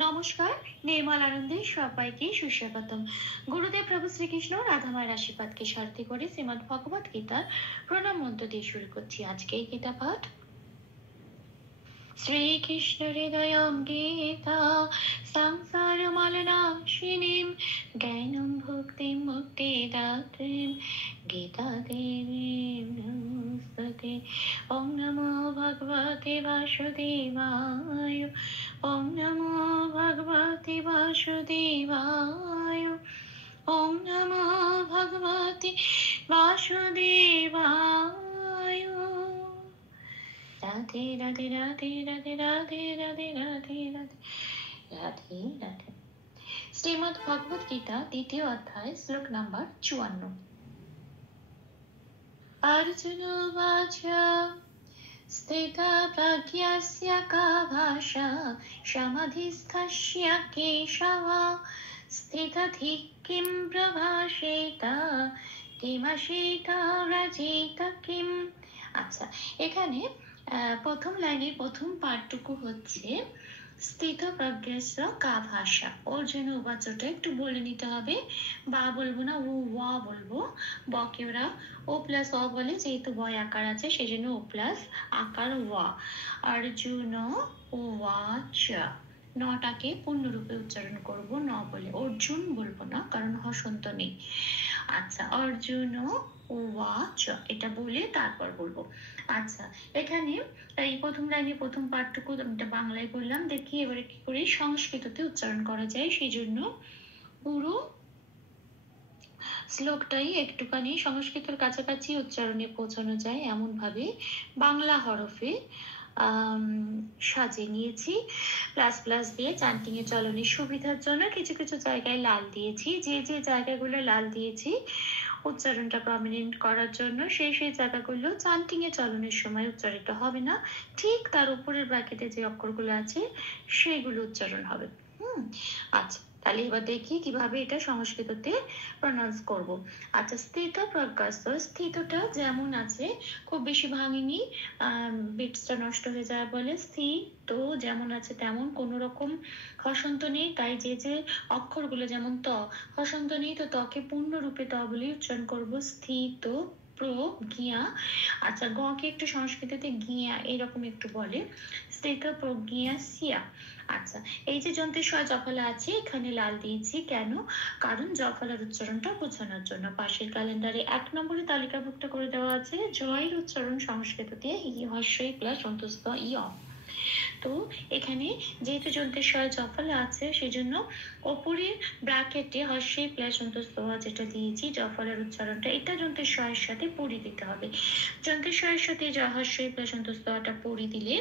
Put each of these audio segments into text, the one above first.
নমস্কার, নির্মল আনন্দে সবাইকে সুস্বাগতম। গুরুদেব প্রভু শ্রীকৃষ্ণ রাধামায়ের আশীর্বাদকে সারথি করে শ্রীমদ্ ভগবত গীতার প্রণাম মন্ত্র দিয়ে শুরু করছি আজকে এই গীতা পাঠ। শ্রীকৃষ্ণ হৃদয়ং গীতা সংসার মালনাশিনীম জ্ঞানম ভক্তিম মুক্তিদাত্রীম গীতা দেবীম নমস্তুতে। ওম নমো ভগবতে বাসুদেবায়, ওম নমো ভগবতে বাসুদেবায়, ওম নমো ভগবতে বাসুদেবায়। রাধে রাধে রাধে রাধে রাধে রাধে রাধে রাধে রাধে রাধে। শ্রীমদ্ ভগবত গীতা দ্বিতীয় অধ্যায় শ্লোক নাম্বার 54। অর্জুন উবাচ স্থিতপ্রজ্ঞস্য কা ভাষা সমাধিস্থস্য কেশব স্থিতধিঃ কিং প্রভাষেত কিমাসিত ব্রজেত কিম। আচ্ছা, এখানে প্রথম লাইনের প্রথম পাঠটুকু হচ্ছে স্থিতপ্রজ্ঞস্য কা ভাষা। ওর জন্য উবাচটা একটু বলে নিতে হবে, বা বলবো না, ও ওয়া বলবো। বকে ওরা ও প্লাস অ বলে, যেহেতু বয় আকার আছে সেই জন্য ও প্লাস আকার ওয়া। অর্জুন উবাচ, নটাকে পূর্ণরূপে উচ্চারণ করব, ন বলে, অর্জুন বলবো না কারণ হসন্ত নেই। আচ্ছা, অর্জুন উবাচ এটা বলে তারপর বলবো। আচ্ছা, এখানে এই প্রথম লাইনে প্রথম পাঠটুকু আমি বাংলায় বললাম, দেখি এবারে কি করে সংস্কৃততে উচ্চারণ করা যায়। সেই জন্য পুরো শ্লোকটাই একটুখানি সংস্কৃতের কাছাকাছি উচ্চারণে পৌঁছানো যায় এমন ভাবে বাংলা হরফে সাজিয়ে নিয়েছি। প্লাস প্লাস দিয়ে চান্টিং এর চলনের সুবিধার জন্য কিছু কিছু জায়গায় লাল দিয়েছি। যে যে জায়গাগুলো লাল দিয়েছি উচ্চারণটা প্রমিনেন্ট করার জন্য, সেই সেই জায়গাগুলো চান্টিং এ চলনের সময় উচ্চারিত হবে না, ঠিক তার উপরের ব্র্যাকেটে যে অক্ষরগুলো আছে সেইগুলো উচ্চারণ হবে। আচ্ছা, তাহলে এবার দেখি কিভাবে এটা সংস্কৃততে প্রনাউন্স করব। আচ্ছা, স্থিত প্রজ্ঞাস্ত, স্থিতটা যেমন আছে খুব বেশি ভাঙিনি, বিটসটা নষ্ট হয়ে যায় বলে স্থিত যেমন আছে তেমন, কোনো রকম হসন্ত নেই, তাই যে যে অক্ষরগুলো যেমন ত, হসন্ত নেই তো তকে পূর্ণরূপে ত বলে উচ্চারণ করব, স্থিত প্রজ্ঞা। আচ্ছা, গ কে একটু সংস্কৃতিতে গিয়া এরকম একটু বলে, স্থিত প্রজ্ঞা সিয়া। আচ্ছা, এই যে যন্ত্রের স জফলা আছে এখানে লাল দিয়েছি কেন? কারণ জফলার উচ্চারণটা বোঝানোর জন্য। পাশের ক্যালেন্ডারে 1 নম্বরে তালিকাভুক্ত করে দেওয়া আছে জয়ের উচ্চারণ সংস্কৃততে ই হর্ষই প্লাস অন্তস্থ ই অ। তো এখানে যেহেতু যন্ত্রের স জফলা আছে সেজন্য ওপরের ব্র্যাকেটে হর্ষই প্লাস অন্তস্থ যেটা দিয়েছি জফলার উচ্চারণটা, এটা যন্ত্রের স এর সাথে পড়ি দিতে হবে। যন্ত্রের স এর সাথে হর্ষই প্লাস অন্তস্থটা পড়ি দিলে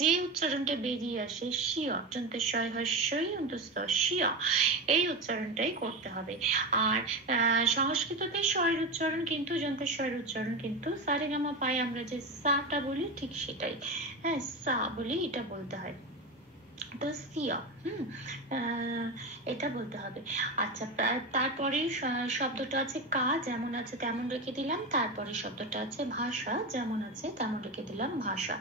যে উচ্চারণটা বেরিয়ে আসে শিয়, যন্ত্রের স হর্ষই অন্তস্থ শিয়, এই উচ্চারণটাই করতে হবে। আর সংস্কৃততে স এর উচ্চারণ কিন্তু যন্ত্রের স এর উচ্চারণ কিন্তু সারেগামা পায় আমরা যে সাটা বলি ঠিক সেটাই, হ্যাঁ সা বলি এটা বলতে হয়, তো সিয়া এটা বলতে হবে। আচ্ছা, তারপরে শব্দটা আছে কা, যেমন আছে তেমন রেখে দিলাম, তারপরে শব্দটা আছে ভাষা, যেমন আছে তেমন রেখে দিলাম ভাষা।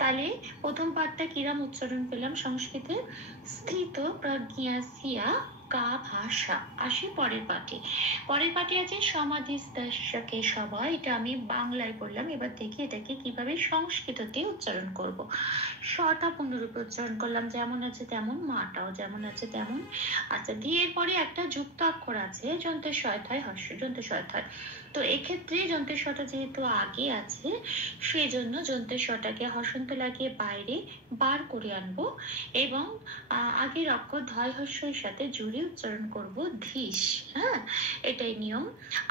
তাহলে প্রথম পাঠটা কিরাম উচ্চারণ পেলাম সংস্কৃতে, স্থিত প্রজ্ঞা সিয়া কা ভাষা। আসি পরের পাঠে। পরের পাঠে আছে সমাধিস্থকে সবাই, এটা আমি বাংলায় বললাম, এবার দেখি এটাকে কিভাবে সংস্কৃততে উচ্চারণ করব। সটা পূর্ণরূপে উচ্চারণ করলাম, যেমন আছে তেমন, মাটাও যেমন আছে তেমন। আচ্ছা, দিয়ে এরপরে একটা যুক্ত অক্ষর আছে যন্ত্রের সহায়তায় হর্ষ, যন্ত্রের সহায়তায়। তো এক্ষেত্রে যন্ত্রের সটা যেহেতু আগে আছে সেই জন্য যন্ত্রের সটাকে হসন্ত লাগিয়ে বাইরে বার করে আনবো এবং আগের অক্ষর ধয় হর্ষের সাথে জুড়ে উচ্চারণ করব ধীস। হ্যাঁ, এটাই নিয়ম।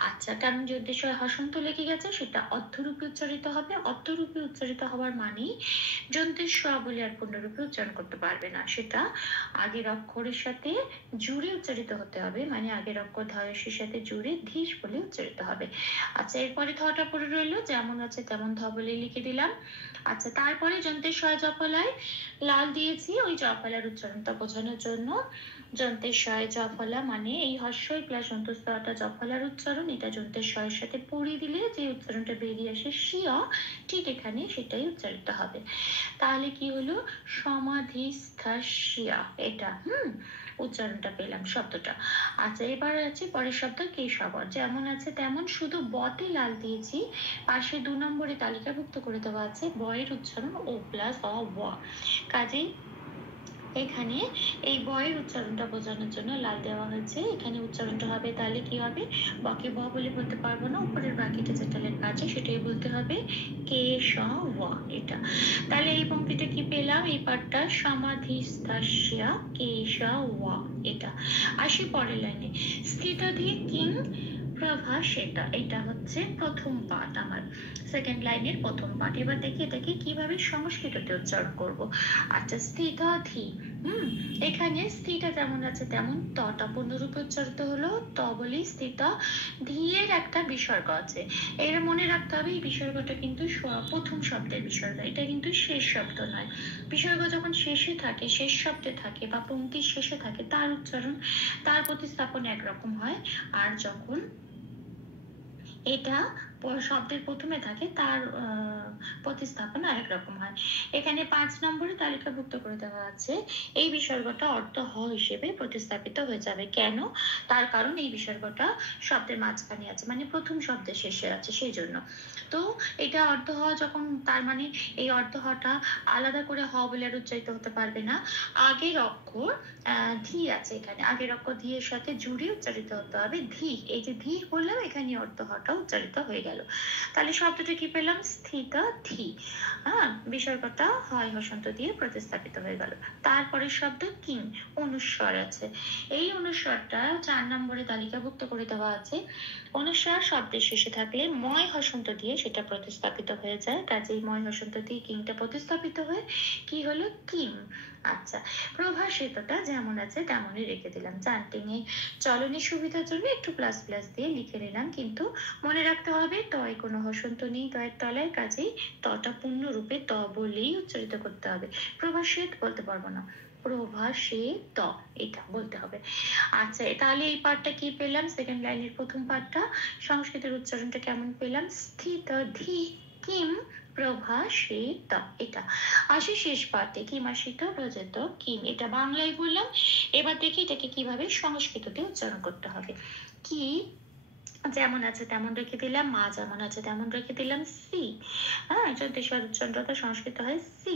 আচ্ছা, কারণ যন্ত্রের সয় হসন্ত লেগে গেছে সেটা অর্ধরূপে উচ্চারিত হবে, অর্ধরূপে উচ্চারিত হওয়ার মানেই যন্ত্রের স বলে আর পূর্ণরূপে উচ্চারণ করতে পারবে না, সেটা আগের অক্ষরের সাথে জুড়ে উচ্চারিত হতে হবে, মানে আগের অক্ষর ধয়সের সাথে জুড়ে ধীস বলে উচ্চারিত হবে। আচ্ছা, এরপরে থটা পড়ে রইলো, যেমন আছে তেমন ধ বলে লিখে দিলাম। আচ্ছা, তারপরে যন্ত্রের সয় জফলায় লাল দিয়েছি ওই জফলার উচ্চারণটা বোঝানোর জন্য। যন্ত্রের সয় জফলা মানে এই হর্ষই প্লাস অন্তঃস্থটা জফলার উচ্চারণ, এটা যন্ত্রের সয়ের সাথে পড়ি দিলে যে উচ্চারণটা বেরিয়ে আসে শিয়া, ঠিক এখানে সেটাই উচ্চারিত হবে। তাহলে কি হলো, সমাধিস্থিয়া, এটা উচ্চারণটা পেলাম শব্দটা। আচ্ছা, এবার আছে পরের শব্দ কেশব, যেমন আছে তেমন, শুধু বতে লাল দিয়েছি, পাশে 2 নম্বরে তালিকাভুক্ত করে দেওয়া আছে বয়ের উচ্চারণ ও প্লাস অ ব, কাজেই এখানে এই বয়ের উচ্চারণটা বোঝানোর জন্য লাল দেওয়া হয়েছে। এখানে উচ্চারণটা হবে, তাহলে কি হবে, বকে ব বলে বলতে পারবো না, উপরের বাকিটা যেটা লেখা আছে সেটাই বলতে হবে, কে স ওয়া, এটা। তাহলে এই পংক্তিটা কি পেলাম, এই পাঠটা সমাধিস্থাস্যা কে স ওয়া, এটা। আসি পরের লাইনে, স্থিতাধি কিং প্রভাসেতা, এটা হচ্ছে প্রথম পাঠ, আমার সেকেন্ড লাইনের প্রথম পাঠ। এবার দেখি এটাকে কিভাবে সংস্কৃততে উচ্চারণ করব। আচ্ছা, স্থিতাধি, এখানে স্থিটা যেমন আছে তেমন, তটা পূর্ণরূপে উচ্চারিত হলো, ত বলি স্থিতা, ধীয়ের একটা বিসর্গ আছে। এর মনে রাখতে হবে এই বিসর্গটা কিন্তু প্রথম শব্দের বিসর্গ, এটা কিন্তু শেষ শব্দ নয়। বিসর্গ যখন শেষে থাকে, শেষ শব্দে থাকে বা পংক্তির শেষে থাকে, তার উচ্চারণ, তার প্রতিস্থাপন একরকম হয়। আর যখন এটা শব্দের প্রথমে থাকে, তার প্রতিস্থাপন আরেক রকম হয়। এখানে 5 নম্বরে তালিকাভুক্ত করে দেওয়া আছে এই বিসর্গটা অর্থ হ হিসেবে প্রতিস্থাপিত হয়ে যাবে। কেন? তার কারণ এই বিসর্গটা শব্দের মাঝখানে আছে, মানে প্রথম শব্দের শেষে আছে, সেই জন্য। তো এটা অর্ধ হ যখন, তার মানে এই অর্ধ হটা আলাদা করে হ বলে আর উচ্চারিত হতে পারবে না। আগের অক্ষর ধি আছে, এখানে আগের অক্ষর ধি এর সাথে জুড়ে উচ্চারিত হতে হবে ধি। এই যে ধি বললাম, এখানে অর্ধ হটা উচ্চারিত হয়ে গেল। তাহলে শব্দটা কি পেলাম, স্থিত ধি, বিসর্গটা হয় হসন্ত দিয়ে প্রতিস্থাপিত হয়ে গেল। তারপরে শব্দ কিং, অনুস্বর আছে। এই অনুস্বরটা 4 নম্বরে তালিকাভুক্ত করে দেওয়া আছে। অনুস্বর শব্দের শেষে থাকলে ময় হসন্ত দিয়ে সেটা প্রতিস্থাপিত হয়ে যায়, কাজেই ময় হসন্ত দিয়ে কিংটা প্রতিস্থাপিত হয়ে কি হলো, কিং। আচ্ছা, প্রভাসিতটা যেমন আছে তেমনই রেখে দিলাম। চান্টিং এ চলনের সুবিধার জন্য একটু প্লাস প্লাস দিয়ে লিখে নিলাম, কিন্তু মনে রাখতে হবে তয় কোনো হসন্ত নেই তয়ের তলায়, কাজেই তটা পূর্ণরূপে ত বলেই উচ্চারিত করতে হবে, প্রভাসিত বলতে পারবো না, প্রভাসিত এটা বলতে হবে। আচ্ছা, তাহলে এই পাঠটা কি পেলাম, সেকেন্ড লাইনের প্রথম পাঠটা সংস্কৃতের উচ্চারণটা কেমন পেলাম, স্থিত ধি কিম প্রভাসিত, এটা। আসি শেষ পাঠে, কিমাসিত রজত কিম, এটা বাংলায় বললাম। এবার দেখি এটাকে কিভাবে সংস্কৃততে উচ্চারণ করতে হবে। কি যেমন আছে তেমন রেখে দিলাম, মা যেমন আছে তেমন রেখে দিলাম, সি, যন্ত্রেশ্বর উচ্চারণটা সংস্কৃত হয় সি।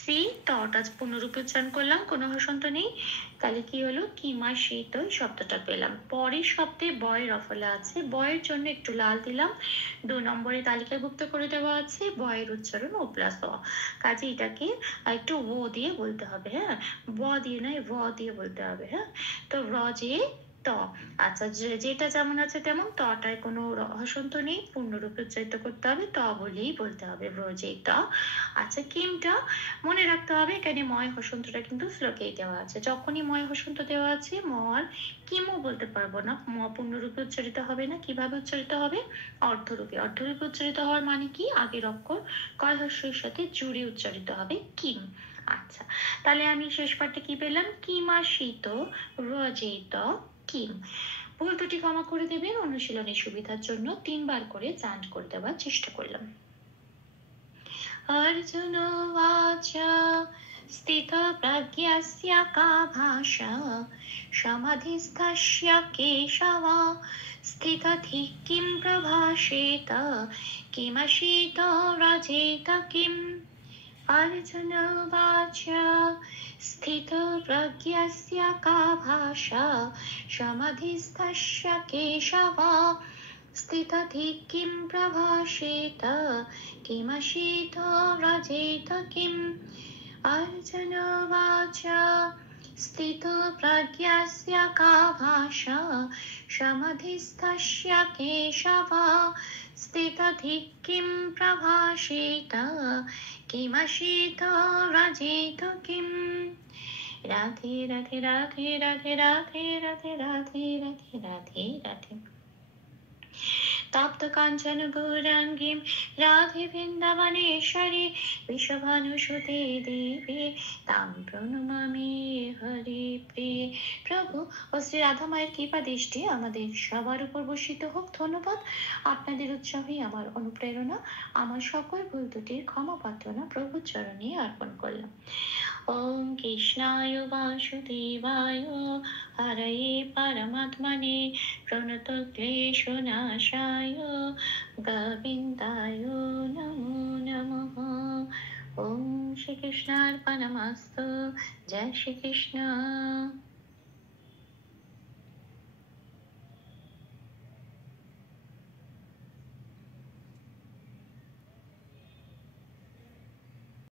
সি তটা পূর্ণরূপে উচ্চারণ করলাম, কোনো হসন্ত নেই, তাহলে কি হলো, কিমা শীত শব্দটা পেলাম। পরের শব্দে বয়ের রফলা আছে, বয়ের জন্য একটু লাল দিলাম, 2 নম্বরে তালিকাভুক্ত করে দেওয়া আছে বয়ের উচ্চারণ ও প্লাস অ, কাজে এটাকে একটু ও দিয়ে বলতে হবে, ব দিয়ে নয় ব দিয়ে বলতে হবে। তো রজে ত, আচ্ছা, যেটা যেমন আছে তেমন, তটায় কোনো হসন্ত নেই, পূর্ণরূপে উচ্চারিত করতে হবে, ত বলেই বলতে হবে, ব্রজেত। আচ্ছা, কিমটা মনে রাখতে হবে, এখানে ময় হসন্তটা কিন্তু শ্লোকেই দেওয়া আছে, যখনই ময় হসন্ত দেওয়া আছে মর কিমও বলতে পারবো না, ম পূর্ণরূপে উচ্চারিত হবে না, কিভাবে উচ্চারিত হবে, অর্ধরূপে। অর্ধরূপে উচ্চারিত হওয়ার মানে কি, আগের অক্ষর কয় হর্ষের সাথে জুড়ে উচ্চারিত হবে, কিম। আচ্ছা, তাহলে আমি শেষ পাঠটা কি পেলাম, কিমাসিত রজেত কিম। ভুল ত্রুটি ক্ষমা করে দেবেন, অনুশীলনের সুবিধার জন্য 3 বার করে চান্ট করে দেওয়ার চেষ্টা করলাম। अर्जुन उवाच स्थितप्रज्ञस्य का भाषा समाधिस्थस्य केशव स्थितधिः किं प्रभाषेत किमशीतो व्रजेत किम्। अर्जुन उवाच स्थितप्रज्ञस्य का भाषा समाधिस्थस्य केशव स्थितधिः किं प्रभाषेत किमशीतो व्रजेत किम्। अर्जुन उवाच स्थितप्रज्ञस्य का भाषा समाधिस्थस्य केशव स्थितधिः किं प्रभाषेत किमशीतो व्रजेत किम्। राधे राधे राधे राधे राधे राधे राधे राधे राधे राधे। তপ্ত কাঞ্চন গৌরাঙ্গীম রাধে বৃন্দাবনেশ্বরী বিশ্বভানুসুতে দেবী তাম প্রণমামি হরি প্রিয়ে। প্রভু ও শ্রী রাধা মায়ের কৃপা দৃষ্টি আমাদের সবার উপর বর্ষিত হোক। ধন্যবাদ। আপনাদের উৎসাহই আমার অনুপ্রেরণা। আমার সকল ভুল ত্রুটির ক্ষমা প্রার্থনা প্রভুর চরণে অর্পণ করলাম। ওম কৃষ্ণায় বাসুদেবায় হরয়ে পরমাত্মনে প্রণতক্লেশনাশায় গোবিন্দায় নমো নমঃ। ওম শ্রীকৃষ্ণার্পণমস্তু। জয় শ্রীকৃষ্ণ।